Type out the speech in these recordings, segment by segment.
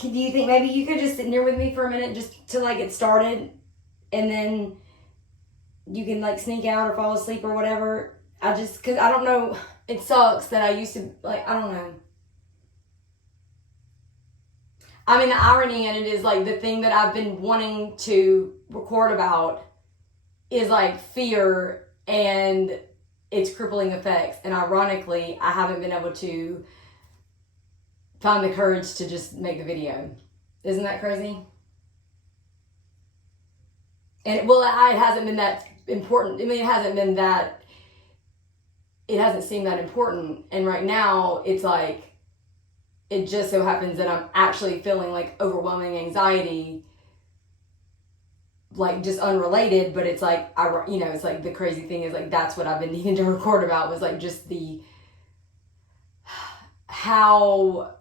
do you think maybe you could just sit here with me for a minute just to like get started, and then you can like sneak out or fall asleep or whatever? Because I don't know. It sucks that I used to, like, I don't know. I mean, the irony in it is like the thing that I've been wanting to record about is like fear and its crippling effects. And ironically, I haven't been able to find the courage to just make the video. Isn't that crazy? And well, it hasn't been that important. I mean, it hasn't seemed that important. And right now it's like, it just so happens that I'm actually feeling like overwhelming anxiety, like just unrelated, but it's like, it's like the crazy thing is like, that's what I've been needing to record about, was like just how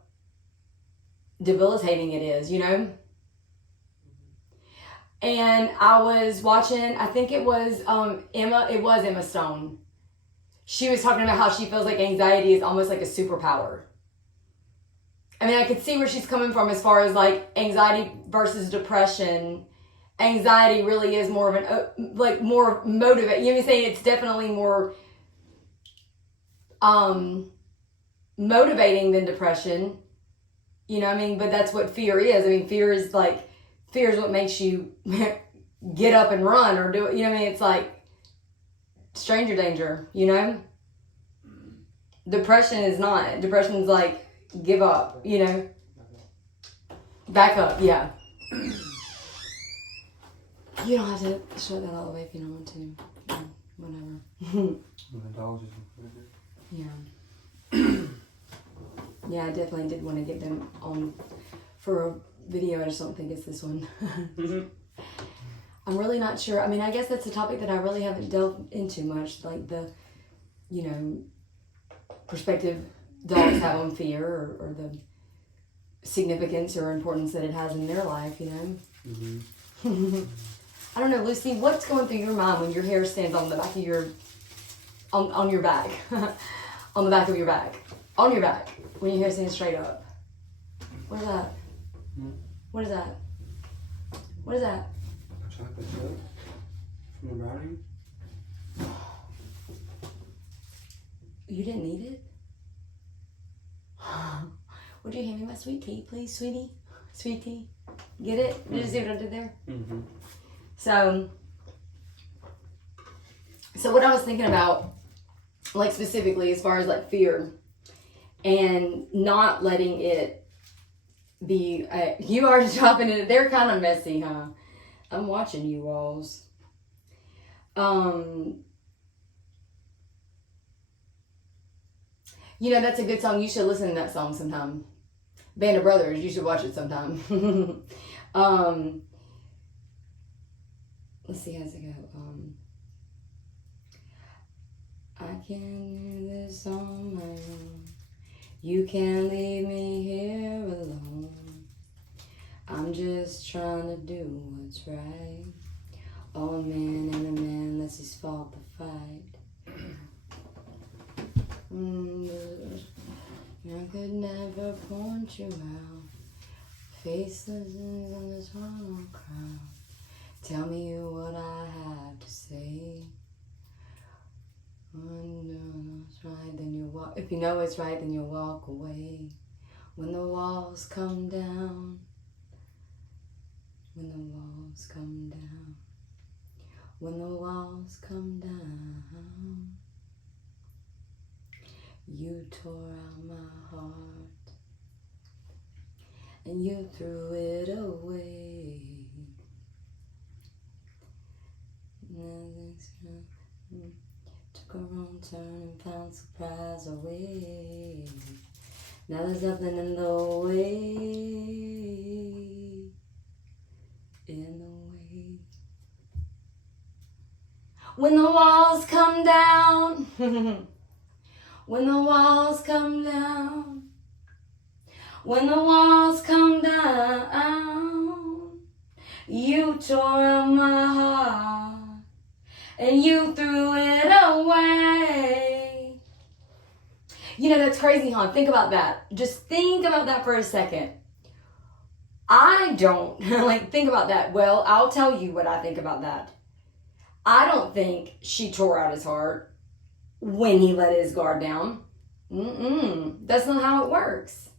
debilitating it is, And I was watching, I think it was Emma Stone. She was talking about how she feels like anxiety is almost like a superpower. I mean, I could see where she's coming from as far as like anxiety versus depression. Anxiety really is more of more motivating. You know what I'm saying? It's definitely more motivating than depression. You know what I mean? But that's what fear is. I mean, fear is what makes you get up and run or do it. You know what I mean? It's like stranger danger, Depression is not. Depression's like, give up, Back up, yeah. You don't have to shut that all the way if you don't want to. Whatever. Yeah. Yeah, I definitely did want to get them on for a video. I just don't think it's this one. I'm really not sure. I mean, I guess that's a topic that I really haven't delved into much, like the, perspective dogs have on fear or the significance or importance that it has in their life, Mm-hmm. I don't know, Lucy, what's going through your mind when your hair stands on the back of your, on your back, on the back of your back, on your back, when your hair stands straight up? What is that? Hmm? What is that? What is that? A chocolate chip from a brownie. You didn't need it? Would you hand me my sweet tea, please, sweetie? Sweet tea. Get it? Did you see what I did there? Mm-hmm. So what I was thinking about, like specifically as far as like fear and not letting it be, you are dropping it. They're kind of messy, huh? I'm watching you alls. That's a good song. You should listen to that song sometime. Band of Brothers, you should watch it sometime. Let's see, how's it go? I can do this on my own. You can't leave me here alone. I'm just trying to do what's right. Oh, a man and a man, that's his fault to fight. I could never point you out. Faceless on this hollow crowd. Tell me what I have to say. When you know it's right, then you walk. If you know it's right, then you'll walk away. When the walls come down. When the walls come down. When the walls come down. You tore out my heart. And you threw it away. Took a wrong turn and found surprise away. Now there's nothing in the way. In the way. When the walls come down. When the walls come down. When the walls come down. You tore out my heart. And you threw it away. That's crazy, huh? Think about that. Just think about that for a second. I don't, like, think about that. Well, I'll tell you what I think about that. I don't think she tore out his heart when he let his guard down. That's not how it works.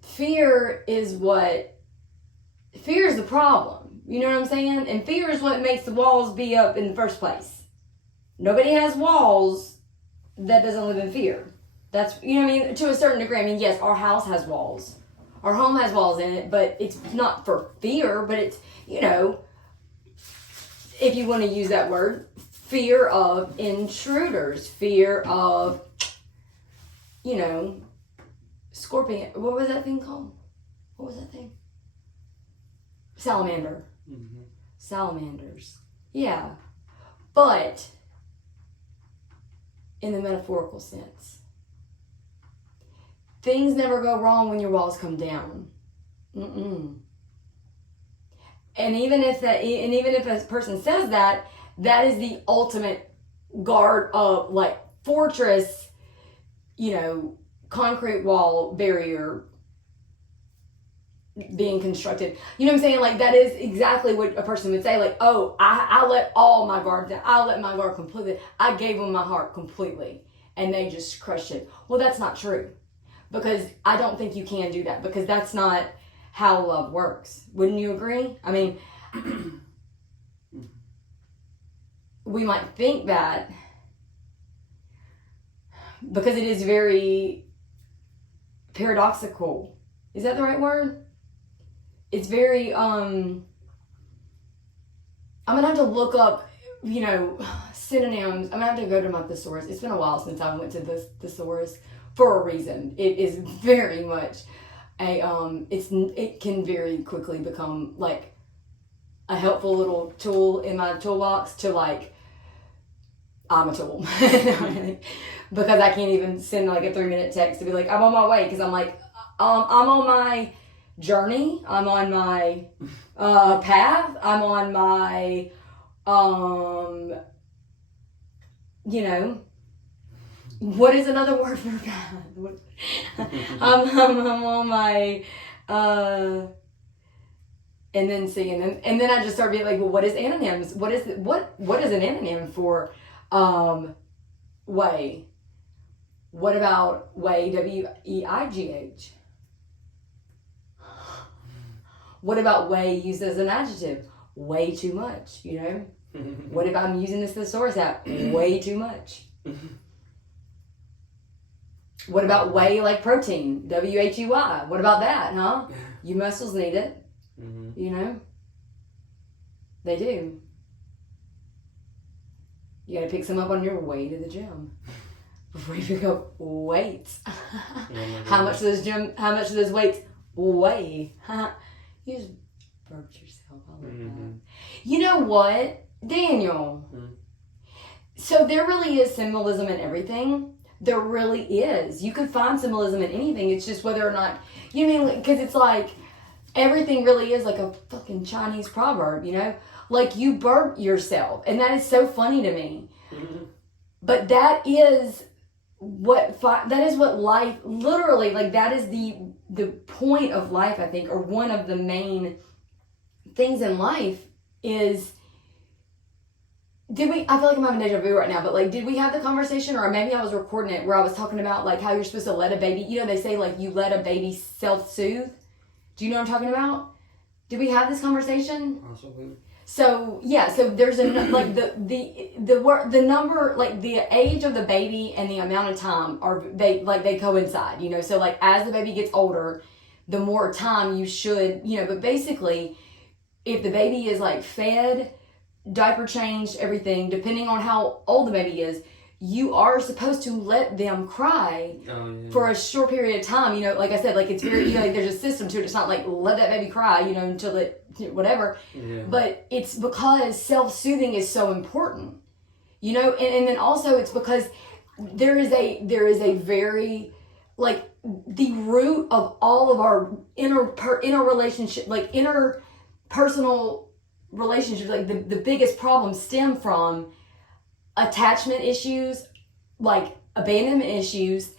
Fear is the problem. You know what I'm saying? And fear is what makes the walls be up in the first place. Nobody has walls that doesn't live in fear. That's, you know what I mean? To a certain degree. I mean, yes, our house has walls. Our home has walls in it, but it's not for fear, but it's, you know, if you want to use that word, fear of intruders, fear of, you know, scorpion. What was that thing called? What was that thing? Salamander. Mm-hmm. Salamanders. Yeah. But in the metaphorical sense, things never go wrong when your walls come down. And even if a person says that, that is the ultimate guard of, like, fortress, you know, concrete wall barrier being constructed. You know what I'm saying? Like, that is exactly what a person would say. Like, oh, I let all my guard down. I let my guard completely. I gave them my heart completely, and they just crushed it. Well, that's not true, because I don't think you can do that, because that's not how love works. Wouldn't you agree? I mean, we might think that because it is very paradoxical. Is that the right word? It's very, I'm gonna have to look up, you know, synonyms. I'm gonna have to go to my thesaurus. It's been a while since I went to the thesaurus for a reason. It is very much it can very quickly become like a helpful little tool in my toolbox to, like, I'm a tool. Because I can't even send like a 3-minute text to be like, I'm on my way, because I'm like, I'm on my journey, I'm on my path, I'm on my you know, what is another word for path? I'm on my and then seeing them, and then I just start being like, well, what is antonyms? What is an anonym for way? What about way? W-E-I-G-H. What about way used as an adjective? Way too much, you know? What if I'm using this thesaurus app? Way too much. What about whey like protein? W-H-E-Y. What about that, huh? Your muscles need it. Mm-hmm. You know? They do. You gotta pick some up on your way to the gym. Before you pick up weights. How much do those weights weigh? You just burped yourself. I love that. You know what, Daniel? So there really is symbolism in everything. There really is. You can find symbolism in anything. It's just whether or not, you know, because it's like everything really is like a fucking Chinese proverb, you know? Like, you burp yourself. And that is so funny to me. But that is what life, literally, like, that is the point of life, I think, or one of the main things in life is, I feel like I'm having deja vu right now, but, like, did we have the conversation, or maybe I was recording it, where I was talking about, like, how you're supposed to let a baby, you know, they say, like, you let a baby self-soothe. Do you know what I'm talking about? Did we have this conversation? Possibly. So, yeah, so there's like the number, like, the age of the baby and the amount of time they coincide, you know? So, like, as the baby gets older, the more time you should, you know, but basically, if the baby is, like, fed, diaper changed, everything, depending on how old the baby is, you are supposed to let them cry for a short period of time. You know, like I said, like, it's very, you know, like, there's a system to it. It's not like, let that baby cry, you know, until it, whatever. Yeah. But it's because self-soothing is so important, you know, and then also it's because there is a very, like, the root of all of our inner relationship, like, interpersonal relationships, like, the biggest problems stem from attachment issues, like abandonment issues,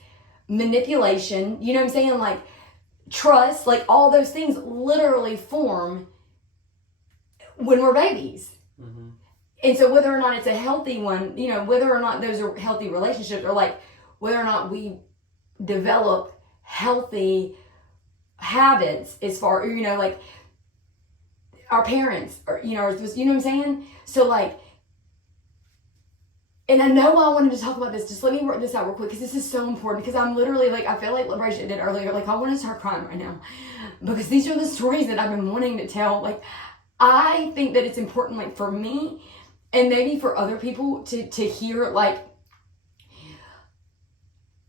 manipulation, you know what I'm saying? Like, trust, like all those things literally form when we're babies. Mm-hmm. And so whether or not it's a healthy one, you know, whether or not those are healthy relationships, or like whether or not we develop healthy habits as far, you know, like our parents, or, you know, or, you know what I'm saying? So like, and I know I wanted to talk about this. Just let me work this out real quick, because this is so important. Because I'm literally like, I feel like Liberation did earlier. Like, I want to start crying right now, because these are the stories that I've been wanting to tell. Like, I think that it's important, like for me, and maybe for other people to hear. Like,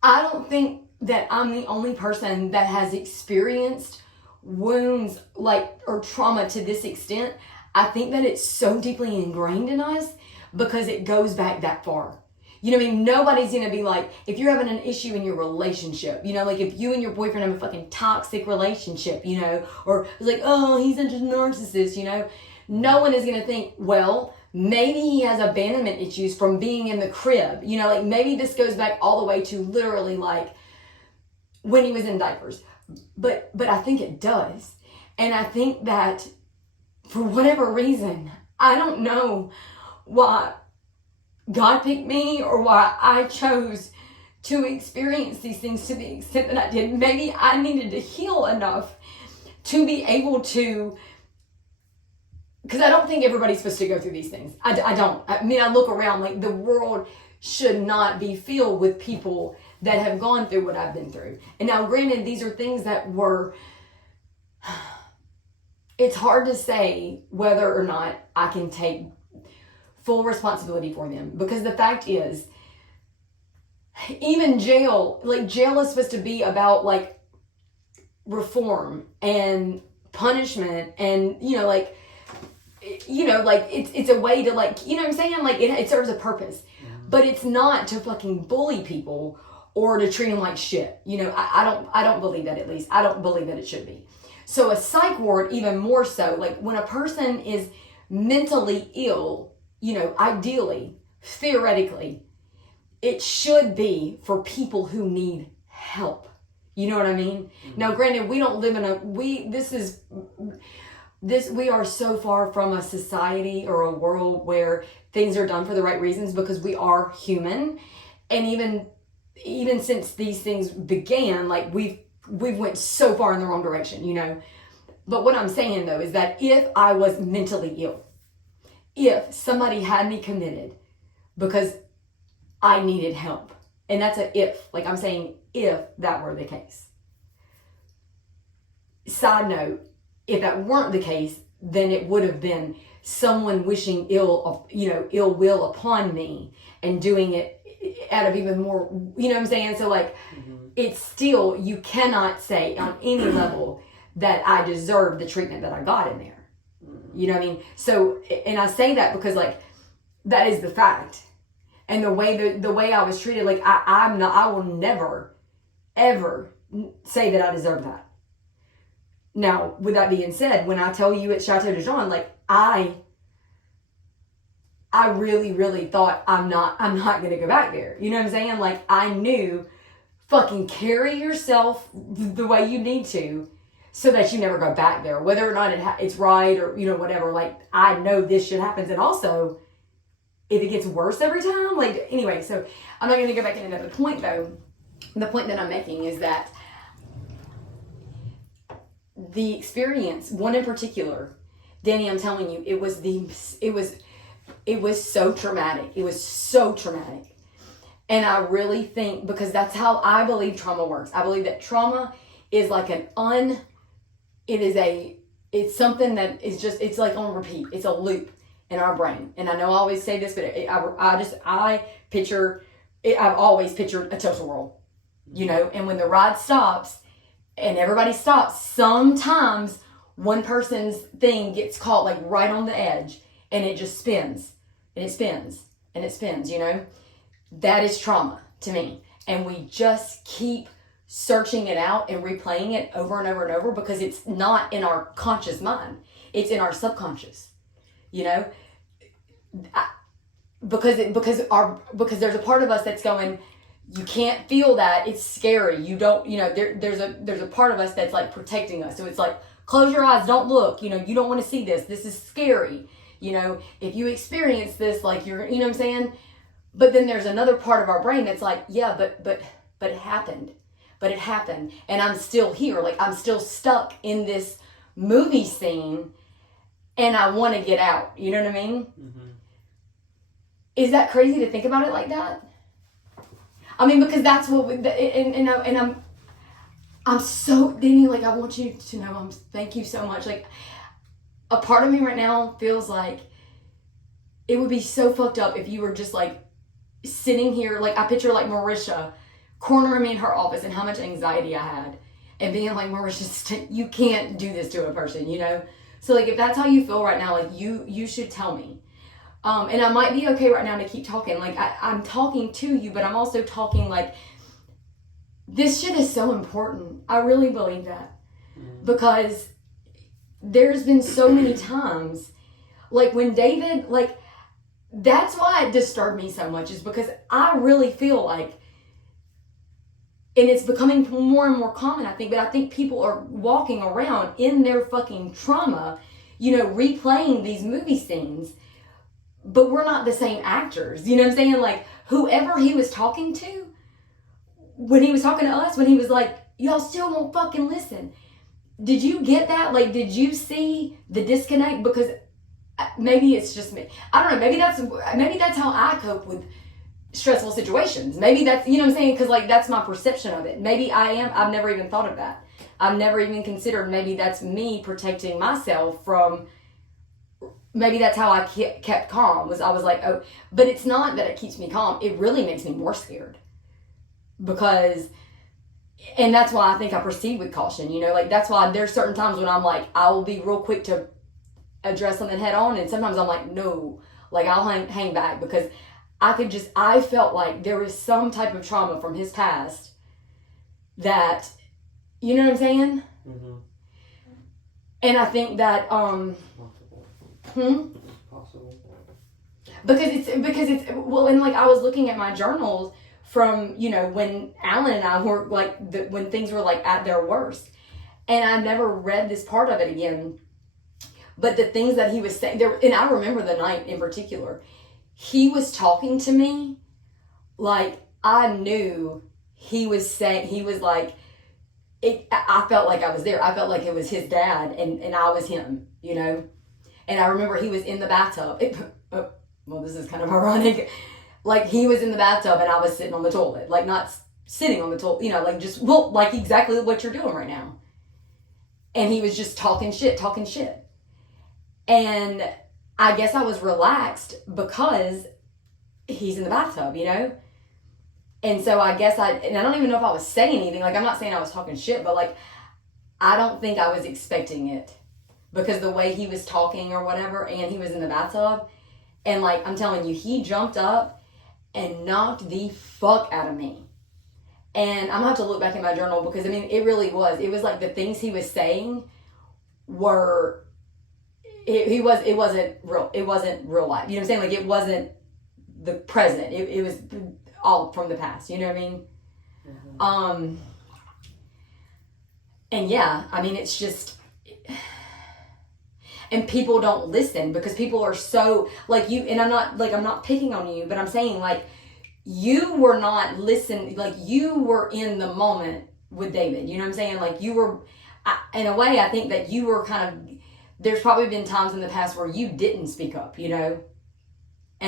I don't think that I'm the only person that has experienced wounds, like, or trauma to this extent. I think that it's so deeply ingrained in us because it goes back that far. You know what I mean? Nobody's gonna be like, if you're having an issue in your relationship, you know, like if you and your boyfriend have a fucking toxic relationship, you know, or it's like, oh, he's such a narcissist, you know, no one is gonna think, well, maybe he has abandonment issues from being in the crib, you know, like maybe this goes back all the way to literally like when he was in diapers. But I think it does. And I think that for whatever reason, I don't know why God picked me or why I chose to experience these things to the extent that I did. Maybe I needed to heal enough to be able to, because I don't think everybody's supposed to go through these things. I don't. I mean, I look around, like the world should not be filled with people that have gone through what I've been through. And now granted, these are things that were, it's hard to say whether or not I can take full responsibility for them, because the fact is, even jail, like jail is supposed to be about like reform and punishment, and you know, like it's a way to, like, you know what I'm saying, like it serves a purpose. But it's not to fucking bully people or to treat them like shit. You know, I don't believe that. At least I don't believe that it should be. So a psych ward, even more so, like when a person is mentally ill, you know, ideally, theoretically, it should be for people who need help. You know what I mean? Mm-hmm. Now, granted, we don't live in we are so far from a society or a world where things are done for the right reasons, because we are human. And even since these things began, like we've went so far in the wrong direction, you know. But what I'm saying though is that if I was mentally ill, if somebody had me committed because I needed help, and that's a if, like I'm saying, if that were the case. Side note, if that weren't the case, then it would have been someone wishing ill will upon me and doing it out of even more, you know what I'm saying? So like, it's still, you cannot say on any level that I deserve the treatment that I got in there. You know what I mean? So, and I say that because like, that is the fact. And the way I was treated, like I will never, ever say that I deserve that. Now, with that being said, when I tell you at Chateau de Jean, like I really, really thought I'm not going to go back there. You know what I'm saying? Like I knew, fucking carry yourself the way you need to so that you never go back there, whether or not it's right or, you know, whatever. Like I know this shit happens. And also if it gets worse every time, like, anyway, so I'm not going to go back into another point though. The point that I'm making is that the experience, one in particular, Danny, I'm telling you, it was so traumatic. It was so traumatic. And I really think, because that's how I believe trauma works. I believe that trauma is like it's something that is just, it's like on repeat. It's a loop in our brain. And I know I always say this, but I've always pictured a total roll, you know, and when the ride stops and everybody stops, sometimes one person's thing gets caught like right on the edge and it just spins and it spins and it spins, you know. That is trauma to me. And we just keep searching it out and replaying it over and over and over because it's not in our conscious mind. It's in our subconscious, you know. Because there's a part of us that's going, you can't feel that. It's scary. You don't, there's a part of us that's like protecting us. So it's like, close your eyes, don't look, you don't want to see this. This is scary. If you experience this, like you're, you know what I'm saying? But then there's another part of our brain that's like, yeah, but it happened. But it happened. And I'm still here. Like I'm still stuck in this movie scene and I want to get out. You know what I mean? Mm-hmm. Is that crazy to think about it like that? I mean, because that's what, I'm so, Danny, like I want you to know, thank you so much. Like a part of me right now feels like it would be so fucked up if you were just like sitting here, like I picture like Marisha cornering me in her office and how much anxiety I had and being like, Marisha, you can't do this to a person, So like if that's how you feel right now, like you should tell me. And I might be okay right now to keep talking. Like I'm talking to you, but I'm also talking like this shit is so important. I really believe that. Because there's been so many times, like when David, like that's why it disturbed me so much, is because I really feel like, and it's becoming more and more common, I think, but I think people are walking around in their fucking trauma, replaying these movie scenes, but we're not the same actors. You know what I'm saying? Like whoever he was talking to, when he was talking to us, when he was like, y'all still won't fucking listen. Did you get that? Like, did you see the disconnect? Because maybe it's just me. I don't know. Maybe that's how I cope with stressful situations. Maybe that's, what I'm saying? Because like, that's my perception of it. Maybe I've never even thought of that. I've never even considered maybe that's me protecting myself from, maybe that's how I kept calm. I was like, oh, but it's not that it keeps me calm. It really makes me more scared. Because, and that's why I think I proceed with caution, like that's why there's certain times when I'm like, I will be real quick to address something head on. And sometimes I'm like, no, like I'll hang back because I felt like there was some type of trauma from his past that, you know what I'm saying? Mm-hmm. And I think that, Possible. Because it's, well, and like I was looking at my journals from, when Alan and I were like, when things were like at their worst. And I never read this part of it again. But the things that he was saying there, and I remember the night in particular, he was talking to me like I knew he was like, I felt like I was there. I felt like it was his dad and I was him, And I remember he was in the bathtub. Well, this is kind of ironic. Like he was in the bathtub and I was sitting on the toilet. Like not sitting on the toilet, like just, well, like exactly what you're doing right now. And he was just talking shit. And I guess I was relaxed because he's in the bathtub, And so I guess and I don't even know if I was saying anything. Like I'm not saying I was talking shit, but like I don't think I was expecting it because the way he was talking or whatever, and he was in the bathtub. And like, I'm telling you, he jumped up and knocked the fuck out of me. And I'm gonna have to look back in my journal because I mean, it really was. It was like the things he was saying were, it wasn't real. It wasn't real life. You know what I'm saying? Like it wasn't the present. It was all from the past. You know what I mean? Mm-hmm. And yeah, I mean, it's just, and people don't listen because people are so like you, and I'm not picking on you, but I'm saying like you were not listening, like you were in the moment with David, you know what I'm saying? Like you were, in a way, I think that you were kind of, there's probably been times in the past where you didn't speak up, and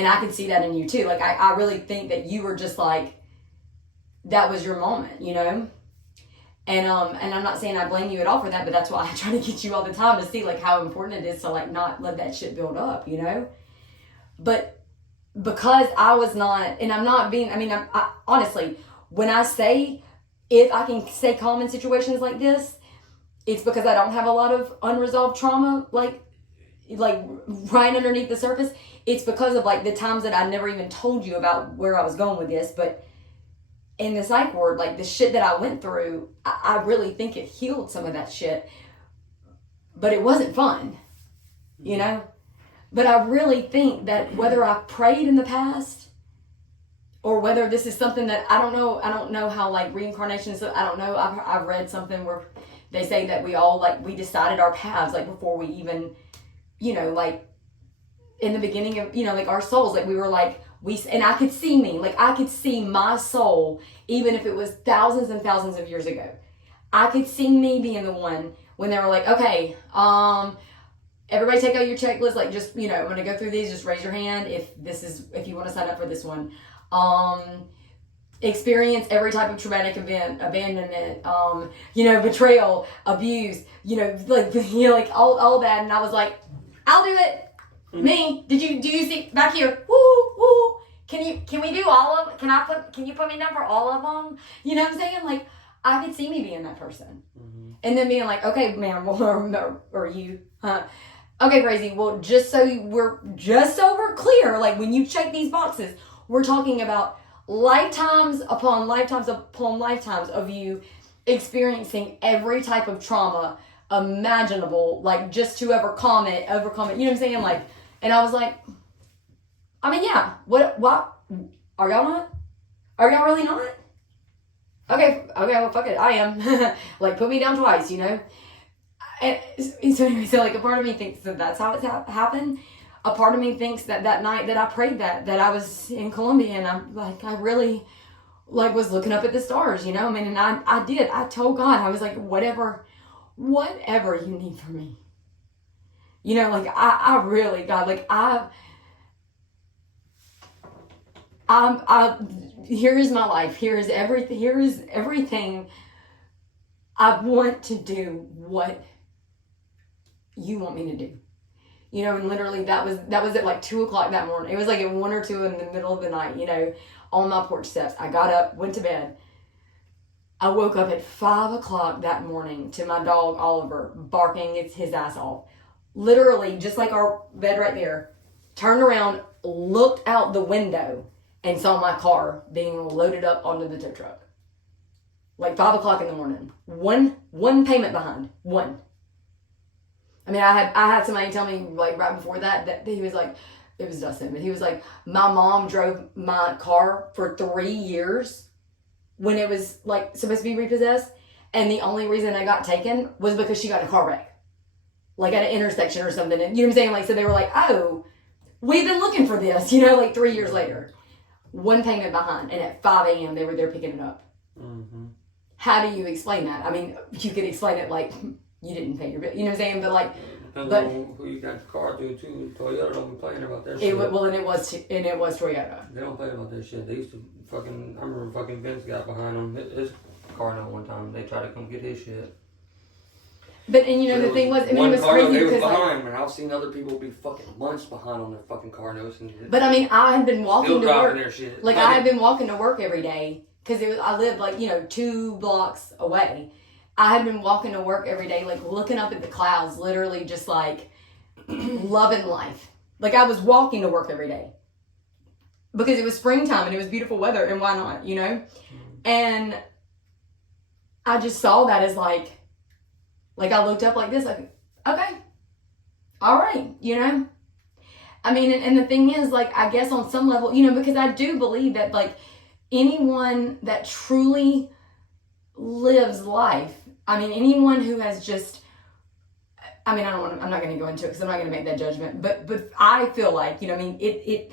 I can see that in you too. Like I really think that you were just like, that was your moment, And I'm not saying I blame you at all for that, but that's why I try to get you all the time to see like how important it is to like not let that shit build up, But because I was not, and I'm not being, I mean, I honestly, when I say, if I can stay calm in situations like this, it's because I don't have a lot of unresolved trauma, like right underneath the surface. It's because of like the times that I never even told you about where I was going with this, but in the psych ward, like the shit that I went through, I really think it healed some of that shit, but it wasn't fun, But I really think that whether I prayed in the past or whether this is something that I don't know how like reincarnation is. I don't know. I've read something where they say that we all like we decided our paths like before we even, like in the beginning of like our souls, like we were like and I could see me, like I could see my soul even if it was thousands and thousands of years ago. I could see me being the one when they were like, okay, everybody take out your checklist, like just, I'm going to go through these, just raise your hand if you want to sign up for this one. Experience every type of traumatic event, abandonment, betrayal, abuse, like all that. And I was like, I'll do it. Mm-hmm. Me, do you see back here? Woo, woo. Can we do all of them? Can you put me down for all of them? You know what I'm saying? Like, I could see me being that person. Mm-hmm. And then being like, okay, ma'am, or you, okay, crazy. Well, just so we're clear, like when you check these boxes, we're talking about lifetimes upon lifetimes upon lifetimes of you experiencing every type of trauma imaginable, like just to overcome it. You know what I'm saying? Like, and I was like, I mean, yeah, what, are y'all not? Are y'all really not? Okay, well, fuck it, I am. Like, put me down twice, And so anyway, so like a part of me thinks that that's how it's happened. A part of me thinks that night that I prayed that I was in Colombia and I'm like, I really like was looking up at the stars, I mean, and I did. I told God, I was like, whatever you need from me. Like I really, God, like here is my life. Here is everything. I want to do what you want me to do. And literally that was at like 2:00 that morning. It was like at 1 or 2 in the middle of the night, on my porch steps. I got up, went to bed. I woke up at 5:00 that morning to my dog, Oliver, barking his ass off. Literally, just like our bed right there, turned around, looked out the window, and saw my car being loaded up onto the tow truck. Like 5:00 in the morning. One payment behind. One. I mean, I had somebody tell me like right before that he was like, it was Dustin, but he was like, my mom drove my car for 3 years when it was like supposed to be repossessed, and the only reason I got taken was because she got in a car wreck, like at an intersection or something. And you know what I'm saying? Like, so they were like, oh, we've been looking for this, like 3 years later. One payment behind, and at 5 a.m. they were there picking it up. Mm-hmm. How do you explain that? I mean, you could explain it like you didn't pay your bill, you know what I'm saying? But like, depends on who you got the car to too. Toyota don't be playing about that shit. And it was Toyota. They don't play about that shit. They used to I remember fucking Vince got behind him. His car note one time. They tried to come get his shit. But the thing was, I mean, it was crazy they because was behind, and I've seen other people be fucking months behind on their fucking car notes. But I mean, I had been walking to work. Their shit. Like I had been walking to work every day because I lived like 2 blocks away. I had been walking to work every day, like looking up at the clouds, literally just like loving life. Like I was walking to work every day because it was springtime and it was beautiful weather, and why not, And I just saw that as like I looked up like this, like, okay, all right, I mean, and the thing is, like, I guess on some level, because I do believe that, like, anyone that truly lives life, I mean, anyone who has just, I mean, I'm not going to go into it because I'm not going to make that judgment, but I feel like, it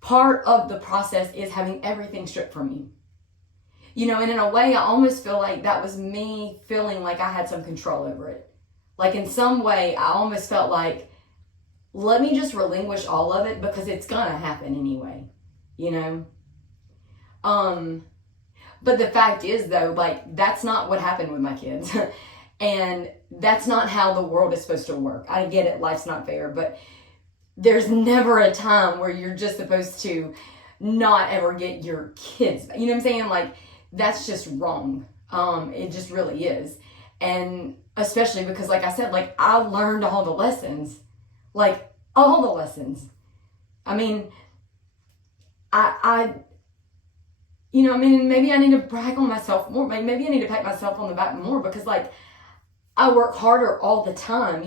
part of the process is having everything stripped from you. And in a way, I almost feel like that was me feeling like I had some control over it. Like in some way, I almost felt like, let me just relinquish all of it because it's gonna happen anyway, But the fact is though, like that's not what happened with my kids. And that's not how the world is supposed to work. I get it, life's not fair, but there's never a time where you're just supposed to not ever get your kids. You know what I'm saying? Like, that's just wrong. It just really is. And especially because, like I said, like I learned all the lessons. Like, all the lessons. I mean, maybe I need to brag on myself more. Maybe I need to pat myself on the back more because, like, I work harder all the time,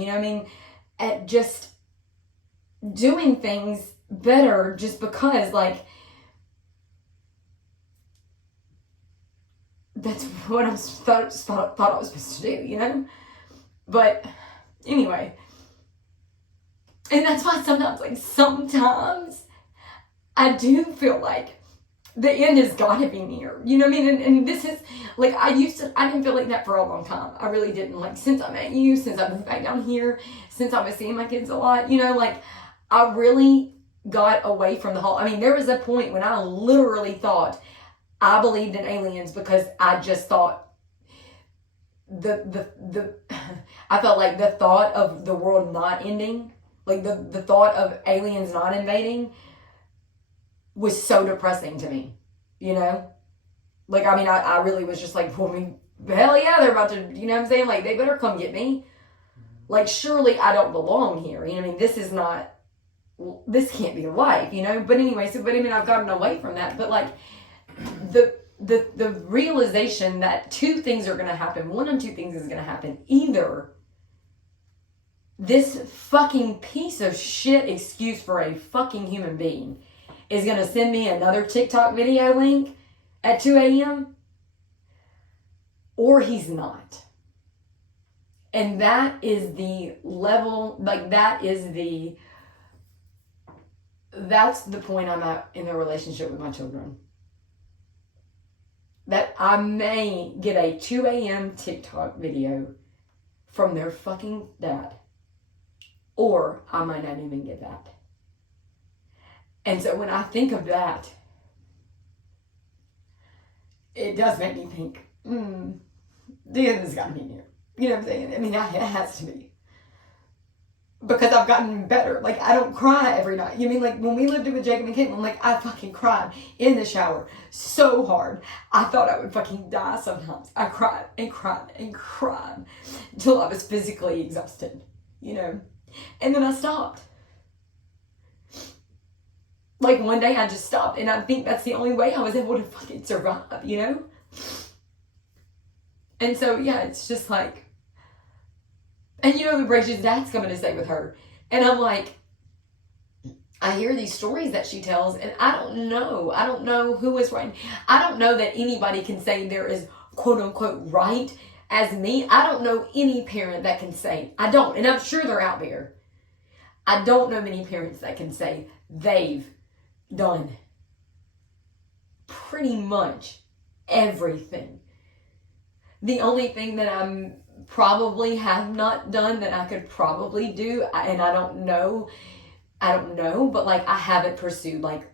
at just doing things better just because, like, that's what I thought I was supposed to do, you know? But anyway, and that's why sometimes I do feel like the end has got to be near. You know what I mean? And this is, like, I didn't feel like that for a long time. I really didn't. Like, since I met you, since I moved back down here, since I was seeing my kids a lot, you know, like, I really got away from the whole, I mean, there was a point when I literally thought I believed in aliens because I just thought I felt like the thought of the world not ending, like the thought of aliens not invading was so depressing to me, you know? Like, I mean, I really was just like, well, I mean, hell yeah, they're about to, you know what I'm saying? Like, they better come get me. Like, surely I don't belong here. You know what I mean? This can't be life, you know? But anyway, but I mean, I've gotten away from that. But like, the realization that two things are going to happen. One of two things is going to happen. Either this fucking piece of shit excuse for a fucking human being is going to send me another TikTok video link at 2 a.m. or he's not. And that is the level, like that's the point I'm at in the relationship with my children. That I may get a 2 a.m. TikTok video from their fucking dad. Or I might not even get that. And so when I think of that, it does make me think, the end has got to be near. You know what I'm saying? I mean, it has to be. Because I've gotten better. Like, I don't cry every night. You mean, like, when we lived with Jacob and Caitlin, like, I fucking cried in the shower so hard. I thought I would fucking die sometimes. I cried and cried and cried until I was physically exhausted, you know? And then I stopped. Like, one day I just stopped, and I think that's the only way I was able to fucking survive, you know? And so, yeah, it's just like, and you know, Bracia's dad's coming to stay with her. And I'm like, I hear these stories that she tells, and I don't know who is right. I don't know that anybody can say there is quote unquote right as me. I don't know any parent that can say, I don't, and I'm sure they're out there. I don't know many parents that can say they've done pretty much everything. The only thing that I'm probably have not done that I could probably do, and I don't know, but like I haven't pursued, like,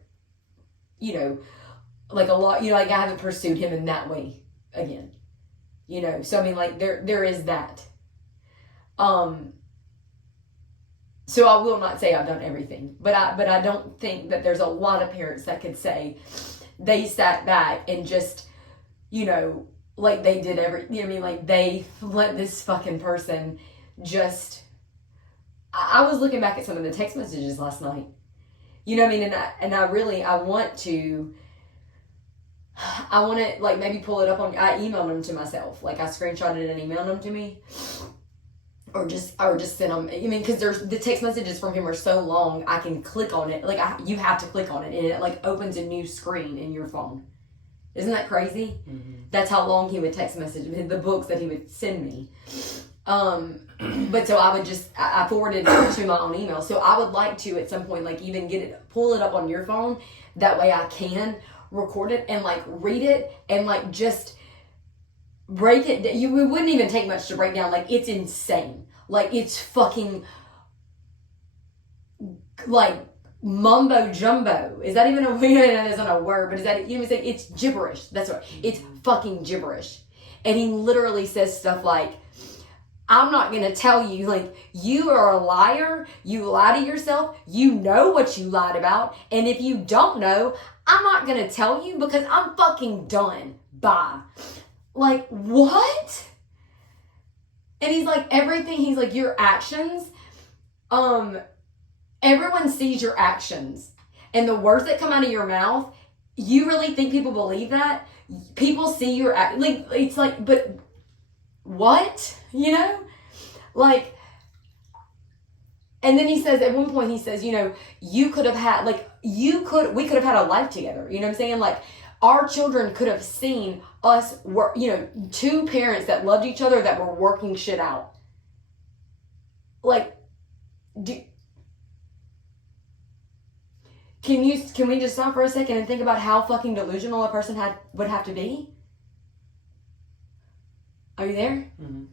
you know, like a lot, you know, like I haven't pursued him in that way again, you know. So I mean, like there is that. So I will not say I've done everything, but I don't think that there's a lot of parents that could say they sat back and just, you know, like they did you know what I mean? Like they let this fucking person just, I was looking back at some of the text messages last night, you know what I mean? And I want to like maybe pull it up I emailed them to myself. Like I screenshotted it and emailed them to me. Or just send them. I mean, because the text messages from him are so long, I can click on it. Like you have to click on it, and it like opens a new screen in your phone. Isn't that crazy? Mm-hmm. That's how long he would text message the books that he would send me. But so I forwarded it to my own email. So I would like to at some point like even pull it up on your phone. That way I can record it and like read it and like just break it. It wouldn't even take much to break down. Like it's insane. Like it's fucking like mumbo jumbo. Is that even a word? That isn't a word, but is that, you know what I'm saying? It's gibberish. That's right. It's fucking gibberish. And he literally says stuff like, I'm not going to tell you, like, you are a liar. You lie to yourself. You know what you lied about. And if you don't know, I'm not going to tell you because I'm fucking done. Bye. Like, what? And he's like, everything, he's like, your actions, everyone sees your actions. And the words that come out of your mouth, you really think people believe that? People see your like, it's like, but what? You know? Like, and then he says, at one point he says, you know, we could have had a life together. You know what I'm saying? Like, Our children could have seen us work, two parents that loved each other that were working shit out. Like, can we just stop for a second and think about how fucking delusional a person would have to be? Are you there? Mm-hmm.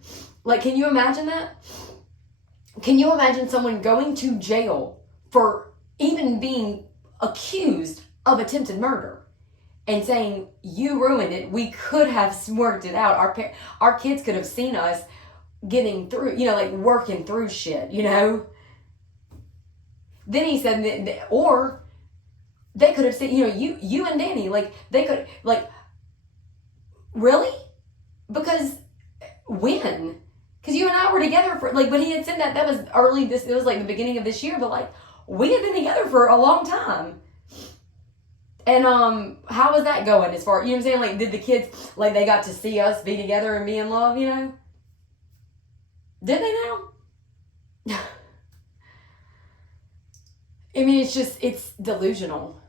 Like, can you imagine that? Can you imagine someone going to jail for even being accused of attempted murder and saying, you ruined it, we could have worked it out, our kids could have seen us getting through, like working through shit, Then he said, or they could have seen, you and Danny, like, they could, like, really? Because when? Because you and I were together for, like, but he had said that was it was like the beginning of this year, but like, we had been together for a long time. And how was that going as far, you know what I'm saying? Like, did the kids, like, they got to see us be together and be in love, Did they now? I mean, it's delusional.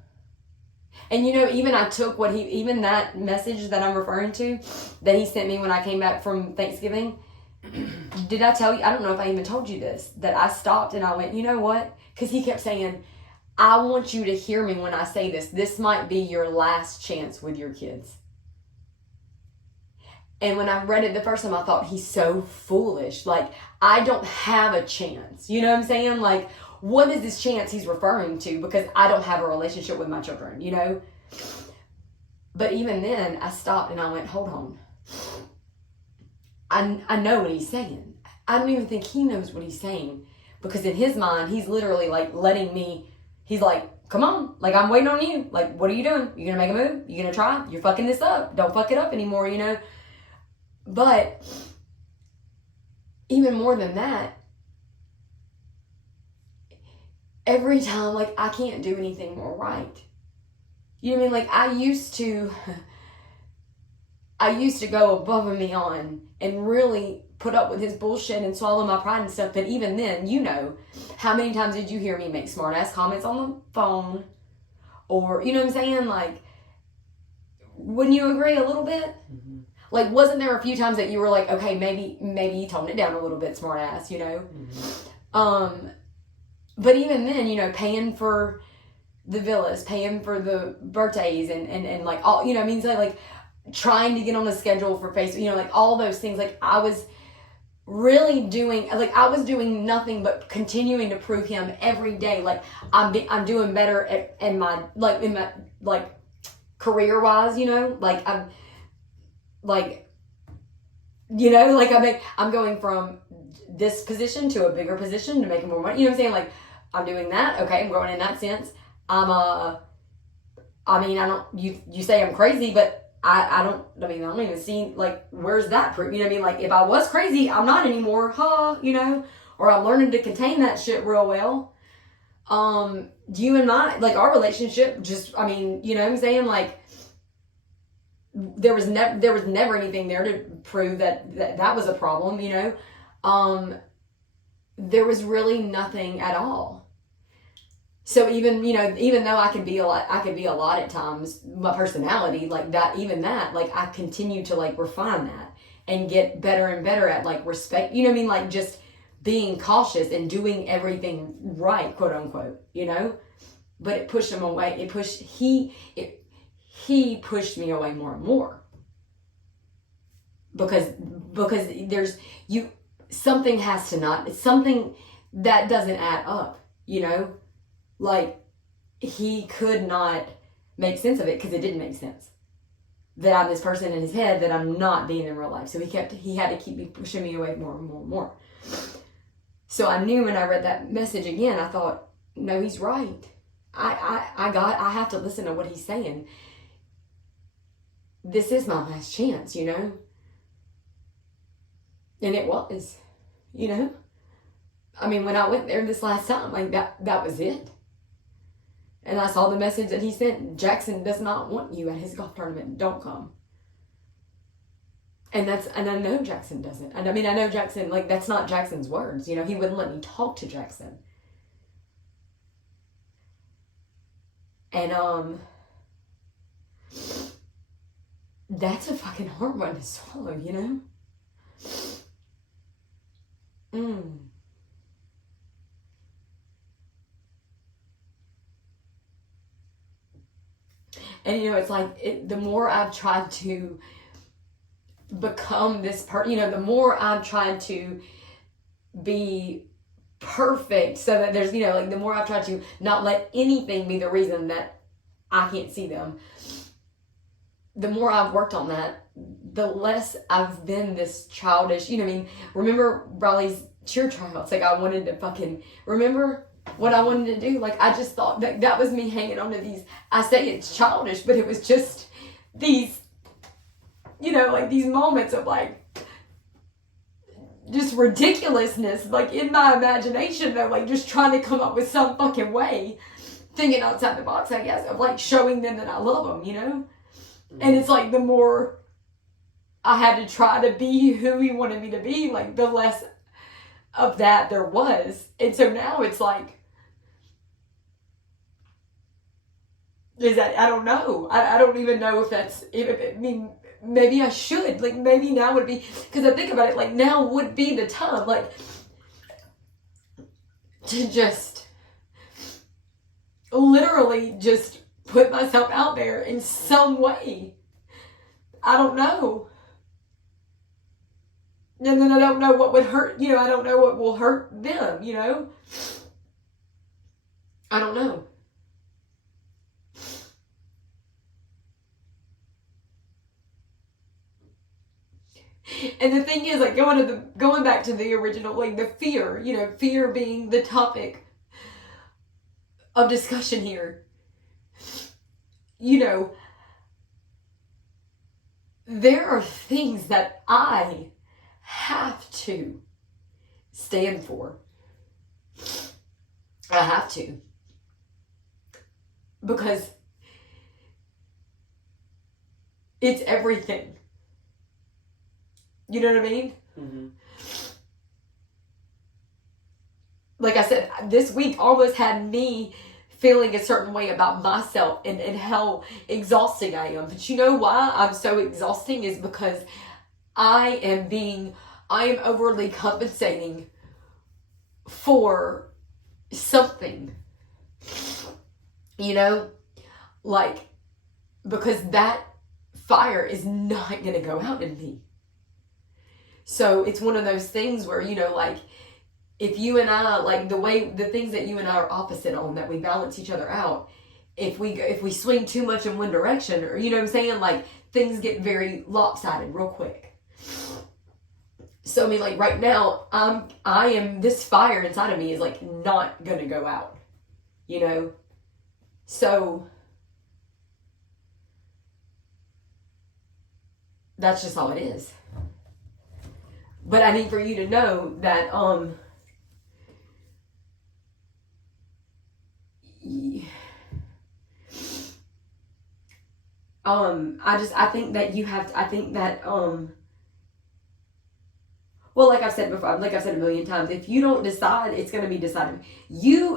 And even I took even that message that I'm referring to, that he sent me when I came back from Thanksgiving. Did I tell you? I don't know if I even told you this, that I stopped and I went, you know what? Because he kept saying, I want you to hear me when I say this. This might be your last chance with your kids. And when I read it the first time, I thought, he's so foolish. Like, I don't have a chance. You know what I'm saying? Like, what is this chance he's referring to? Because I don't have a relationship with my children, But even then, I stopped and I went, hold on. I know what he's saying. I don't even think he knows what he's saying. Because in his mind, he's literally like letting me, he's like, come on, like, I'm waiting on you. Like, what are you doing? You gonna make a move? You gonna try? You're fucking this up. Don't fuck it up anymore, But even more than that, every time, like, I can't do anything more right. You know what I mean? Like, I used to go above and beyond and really put up with his bullshit and swallow my pride and stuff. But even then, how many times did you hear me make smart ass comments on the phone? Or, you know what I'm saying? Like, wouldn't you agree a little bit? Mm-hmm. Like, wasn't there a few times that you were like, okay, maybe you toned it down a little bit, smart ass, Mm-hmm. But even then, paying for the villas, paying for the birthdays and like all, I mean, so like trying to get on the schedule for Facebook, like all those things. Like, I was really doing, like, I was doing nothing but continuing to prove him every day. Like, I'm doing better in my career wise, like I'm like, I'm going from this position to a bigger position to make more money. You know what I'm saying? Like, I'm doing that. Okay, I'm growing in that sense. I don't, you say I'm crazy, but I don't even see, like, where's that proof? You know what I mean? Like, if I was crazy, I'm not anymore, or I'm learning to contain that shit real well. You and my, like, our relationship just, you know what I'm saying? Like, there was never anything there to prove that was a problem, there was really nothing at all. So even though I could be a lot at times, my personality, like that, like, I continue to, like, refine that and get better and better at, like, respect, like, just being cautious and doing everything right, quote unquote, but it pushed him away. He pushed me away more and more because something has to not, something that doesn't add up, like, he could not make sense of it because it didn't make sense that I'm this person in his head that I'm not being in real life. So he had to keep pushing me away more and more and more. So I knew when I read that message again, I thought, no, he's right. I have to listen to what he's saying. This is my last chance, And it was, when I went there this last time, like, that was it. And I saw the message that he sent, Jackson does not want you at his golf tournament. Don't come. And I know Jackson doesn't. And I know Jackson, like, that's not Jackson's words. He wouldn't let me talk to Jackson. And that's a fucking hard one to swallow, you know? And, you know, it's like, the more I've tried to become this person, you know, the more I've tried to be perfect so that there's, you know, like the more I've tried to not let anything be the reason that I can't see them, the more I've worked on that, the less I've been this childish, you know what I mean? Remember Riley's cheer tryouts? Like, I wanted to fucking, remember what I wanted to do? Like, I just thought that was me hanging on to these, I say it's childish, but it was just these, you know, like these moments of like, just ridiculousness, like in my imagination though, like just trying to come up with some fucking way, thinking outside the box, I guess, of like showing them that I love them, you know? And it's like the more I had to try to be who he wanted me to be, like the less of that there was. And so now it's like, is that, I don't know. I don't even know if that's, I mean, maybe I should, like maybe now would be, because I think about it, like now would be the time, like to just literally just put myself out there in some way. I don't know. And then I don't know what would hurt, you know, I don't know what will hurt them, you know? I don't know. And the thing is, like, going back to the original, like the fear, you know, fear being the topic of discussion here. You know, there are things that I have to stand for. I have to. Because it's everything. You know what I mean? Mm-hmm. Like I said, this week almost had me feeling a certain way about myself and how exhausting I am. But you know why I'm so exhausting is because I am overly compensating for something. You know? Like, because that fire is not going to go out in me. So it's one of those things where, you know, like, if you and I, like the things that you and I are opposite on, that we balance each other out, if we swing too much in one direction, or, you know what I'm saying, like, things get very lopsided real quick. So, I mean, like, right now, this fire inside of me is, like, not gonna go out, you know? So, that's just all it is. But I need for you to know that, I think that you have to, I think that, well, like I've said before, like I've said a million times, if you don't decide, it's going to be decided.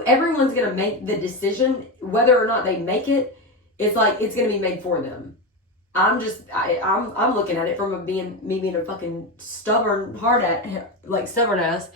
Everyone's going to make the decision, whether or not they make it. It's like, it's going to be made for them. I'm looking at it from me being a fucking stubborn ass,